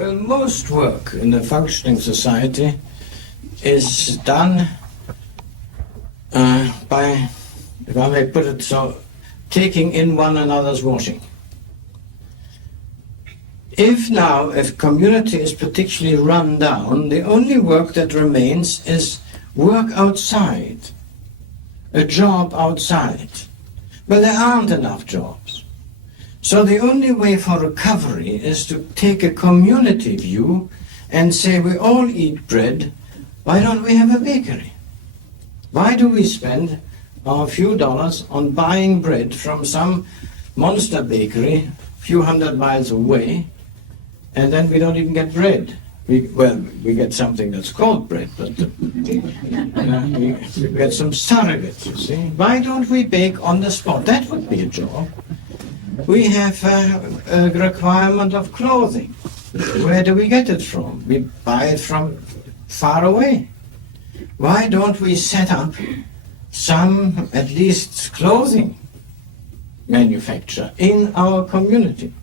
Well, most work in a functioning society is done by, if I may put it so, taking in one another's washing. If now a community is particularly run down, the only work that remains is work outside, a job outside. But there aren't enough jobs. So the only way for recovery is to take a community view and say we all eat bread, why don't we have a bakery? Why do we spend our few dollars on buying bread from some monster bakery a few hundred miles away, and then we don't even get bread? We get something that's called bread, but we get some surrogates, you see. Why don't we bake on the spot? That would be a job. We have a requirement of clothing. Where do we get it from? We buy it from far away. Why don't we set up some, at least, clothing manufacture in our community,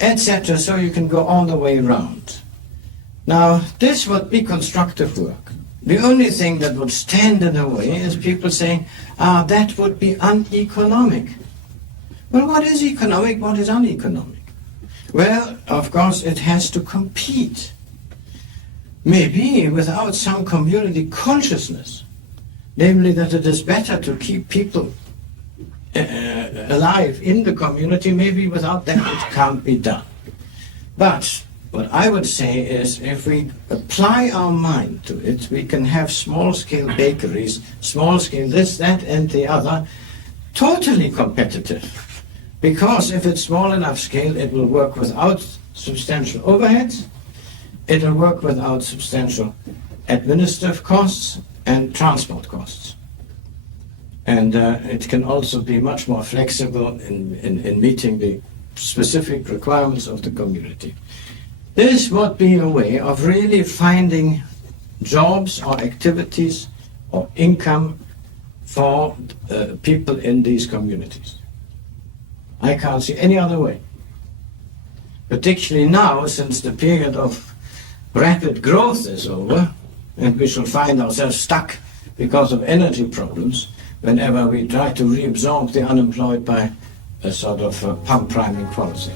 etc., so you can go all the way around. Now, this would be constructive work. The only thing that would stand in the way is people saying, that would be uneconomic. Well, what is economic? What is uneconomic? Well, of course, it has to compete. Maybe without some community consciousness, namely that it is better to keep people alive in the community, maybe without that it can't be done. But what I would say is if we apply our mind to it, we can have small-scale bakeries, small-scale this, that, and the other, totally competitive. Because if it's small enough scale, it will work without substantial overheads, it will work without substantial administrative costs and transport costs. And it can also be much more flexible in meeting the specific requirements of the community. This would be a way of really finding jobs or activities or income for people in these communities. I can't see any other way. Particularly now, since the period of rapid growth is over, and we shall find ourselves stuck because of energy problems whenever we try to reabsorb the unemployed by a sort of pump priming policy.